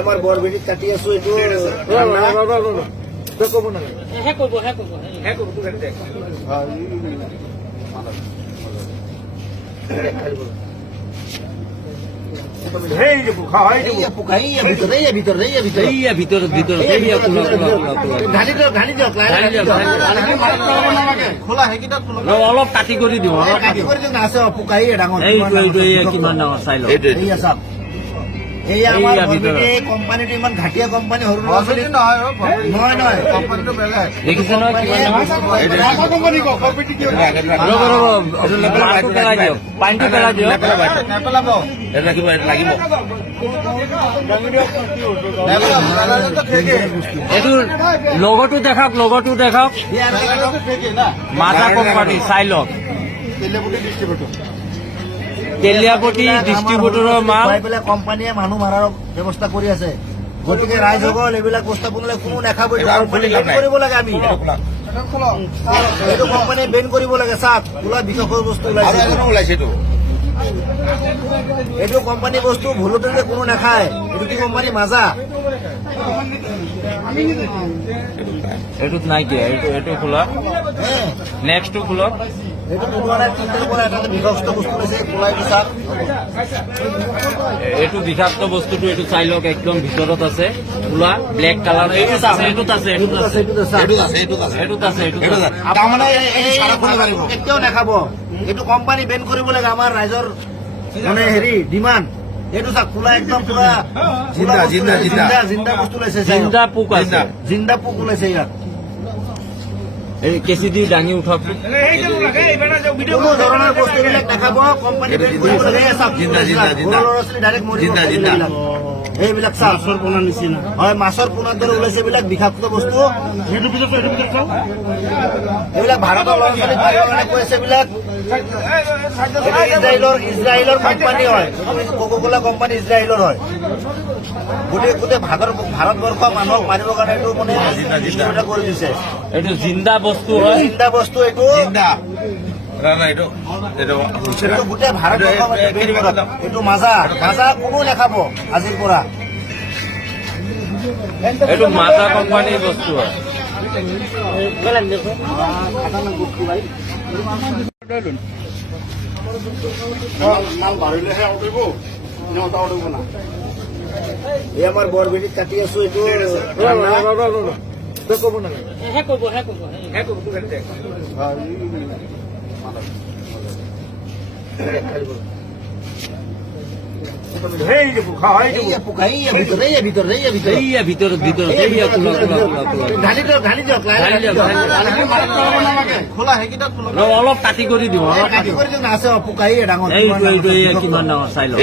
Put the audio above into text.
আমাৰ বৰবেটি কাটি আছো এইটো অলপ কাটি কৰি দিওঁ কিমান ডাঙৰ চাই লওঁ কোম্পানীটো ইমান ঘাটিয়া কোম্পানী সৰু নহয় কোম্পানীটো বেলেগ দেখিছে নহয় পেলাই দিয়ক পানীটো পেলাই দিয়ক লাগিব এইটো লগতো দেখাওক মাজা কোম্পানী চাই লওক তেলিয়াপতি ডিষ্ট্ৰিবিউটৰৰ মাল কোম্পানীয়ে মানুহ মাৰাৰ ব্যৱস্থা কৰি আছে। গতিকে ৰাইজসকল এইবিলাক বস্তু বনালে কোনো নাখাব কৰিব লাগে। আমি এইটো কোম্পানীয়ে বেন কৰিব লাগে। চাওক খোলা বিষয়ৰ বস্তু ওলাইছে এইটো কোম্পানী বস্তু ভুলতে যে কোনো নাখায়। এইটো কি কোম্পানী মাজা এইটোত নাই কিয় এইটো খোলা নেক্সটটো খোলক এইটো বিষাক্ত বস্তুটো এইটো চাই লওক একদম ভিতৰত আছে খোলা ব্লেক কালাৰ কেতিয়াও নাখাব। এইটো কোম্পানী বেন কৰিব লাগে। আমাৰ ৰাইজৰ মানে ডিমাণ্ড এইটো চাওক খোলা একদম পুৰা জিন্দা বস্তু ওলাইছে। জিন্দা পোক আছে জিন্দা পোক ওলাইছে ইয়াত। কেঁচি দি দাঙি উঠক কোনো ধৰণৰ বস্তুবিলাক নাখাব। কোম্পানী এইবিলাক মাছৰ পোনাৰ নিচিনা হয়। মাছৰ পোনাৰ দৰে ওলাইছে এইবিলাক বিষাক্ত বস্তু। এইবিলাক ভাৰতৰ ল'ৰা ছোৱালী কৈছে এইবিলাক ইজৰাইলৰ কোম্পানী হয়। কোকা-কোলা কোম্পানী ইজৰাইলৰ হয়। গোটেই ভাৰতবৰ্ষ মানুহক মাৰিবৰ কাৰণে এইটো মানে কৰি দিছে। এইটো জিন্দা বস্তু হয়। জিন্দা বস্তু এইটো গোটেই ভাৰতবৰ্ষ এইটো মাজা কোনো নাখাব আজিৰ পৰা। এইটো মাজা কোম্পানীৰ বস্তু হয়। এই আমাৰ বৰবেটি কাটি আছো এইটো অলপ কাটি কৰি দিওঁ পোকাই ডাঙৰ কিমান ডাঙৰ চাই লওক